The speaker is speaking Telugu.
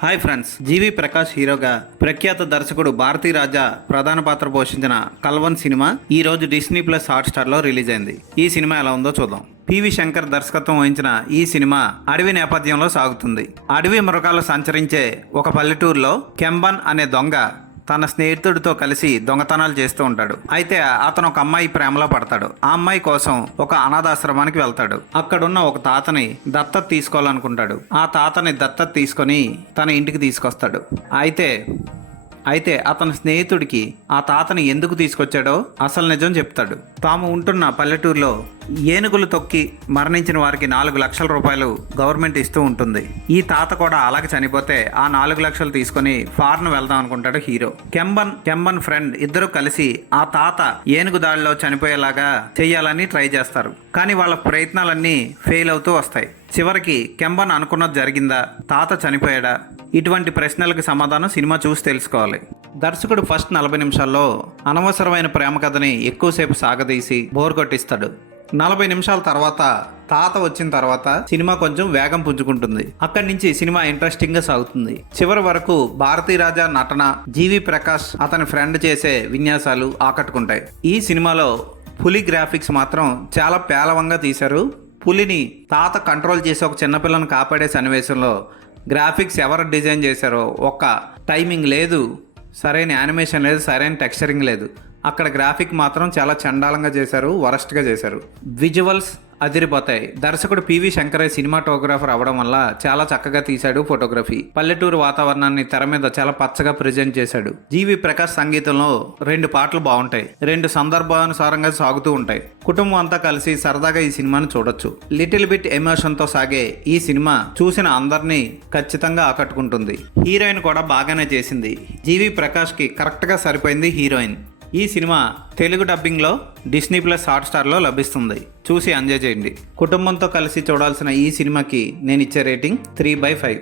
హాయ్ ఫ్రెండ్స్, జీవి ప్రకాష్ హీరోగా ప్రఖ్యాత దర్శకుడు భారతీ రాజా ప్రధాన పాత్ర పోషించిన కల్వన్ సినిమా ఈ రోజు డిస్నీ ప్లస్ హాట్స్టార్ లో రిలీజ్ అయింది. ఈ సినిమా ఎలా ఉందో చూద్దాం. పివి శంకర్ దర్శకత్వం వహించిన ఈ సినిమా అడవి నేపథ్యంలో సాగుతుంది. అడవి మృగాలు సంచరించే ఒక పల్లెటూరులో కెంబన్ అనే దొంగ తన స్నేహితుడితో కలిసి దొంగతనాలు చేస్తూ ఉంటాడు. అయితే అతను ఒక అమ్మాయి ప్రేమలో పడతాడు. ఆ అమ్మాయి కోసం ఒక అనాథాశ్రమానికి వెళ్తాడు. అక్కడున్న ఒక తాతని దత్తత తీసుకోవాలనుకుంటాడు. ఆ తాతని దత్తత తీసుకొని తన ఇంటికి తీసుకొస్తాడు. అయితే అతని స్నేహితుడికి ఆ తాతని ఎందుకు తీసుకొచ్చాడో అసలు నిజం చెప్తాడు. తాము ఉంటున్న పల్లెటూరులో ఏనుగులు తొక్కి మరణించిన వారికి 4 లక్షల రూపాయలు గవర్నమెంట్ ఇస్తూ ఉంటుంది. ఈ తాత కూడా అలాగే చనిపోతే ఆ 4 లక్షలు తీసుకొని ఫారెన్ వెళ్దాం అనుకుంటాడు హీరో. కెంబన్ ఫ్రెండ్ ఇద్దరు కలిసి ఆ తాత ఏనుగు దాడిలో చనిపోయేలాగా చెయ్యాలని ట్రై చేస్తారు. కానీ వాళ్ళ ప్రయత్నాలన్నీ ఫెయిల్ అవుతూ వస్తాయి. చివరికి కెంబన్ అనుకున్నది జరిగిందా, తాత చనిపోయాడా, ఇటువంటి ప్రశ్నలకు సమాధానం సినిమా చూసి తెలుసుకోవాలి. దర్శకుడు ఫస్ట్ 40 నిమిషాల్లో అనవసరమైన ప్రేమ కథని ఎక్కువసేపు సాగదీసి బోర్ కొట్టిస్తాడు. 40 నిమిషాల తర్వాత తాత వచ్చిన తర్వాత సినిమా కొంచెం వేగం పుంజుకుంటుంది. అక్కడి నుంచి సినిమా ఇంట్రెస్టింగ్ గా సాగుతుంది. చివరి వరకు భారతీ రాజా నటన, జీవి ప్రకాష్ అతని ఫ్రెండ్ చేసే విన్యాసాలు ఆకట్టుకుంటాయి. ఈ సినిమాలో పులి గ్రాఫిక్స్ మాత్రం చాలా పేలవంగా తీశారు. పులిని తాత కంట్రోల్ చేసి ఒక చిన్నపిల్లను కాపాడే సన్నివేశంలో గ్రాఫిక్స్ ఎవరు డిజైన్ చేశారో ఒక్క టైమింగ్ లేదు, సరైన యానిమేషన్ లేదు, సరైన టెక్స్చరింగ్ లేదు. అక్కడ గ్రాఫిక్ మాత్రం చాలా చండాలంగా చేశారు, వరస్ట్గా చేశారు. విజువల్స్ అదిరిపోతాయి. దర్శకుడు పివి శంకరే సినిమాటోగ్రాఫర్ అవడం వల్ల చాలా చక్కగా తీశాడు ఫోటోగ్రఫీ. పల్లెటూరు వాతావరణాన్ని తెర మీద చాలా పచ్చగా ప్రెజెంట్ చేశాడు. జీవి ప్రకాష్ సంగీతంలో 2 పాటలు బాగుంటాయి. 2 సందర్భానుసారంగా సాగుతూ ఉంటాయి. కుటుంబం అంతా కలిసి సరదాగా ఈ సినిమాను చూడొచ్చు. లిటిల్ బిట్ ఎమోషన్ తో సాగే ఈ సినిమా చూసిన అందరినీ ఖచ్చితంగా ఆకట్టుకుంటుంది. హీరోయిన్ కూడా బాగానే చేసింది. జీవి ప్రకాష్ కి కరెక్ట్ గా సరిపోయింది హీరోయిన్. ఈ సినిమా తెలుగు డబ్బింగ్లో డిస్నీ ప్లస్ హాట్స్టార్లో లభిస్తుంది. చూసి ఎంజాయ్ చేయండి. కుటుంబంతో కలిసి చూడాల్సిన ఈ సినిమాకి నేను ఇచ్చే రేటింగ్ 3/5.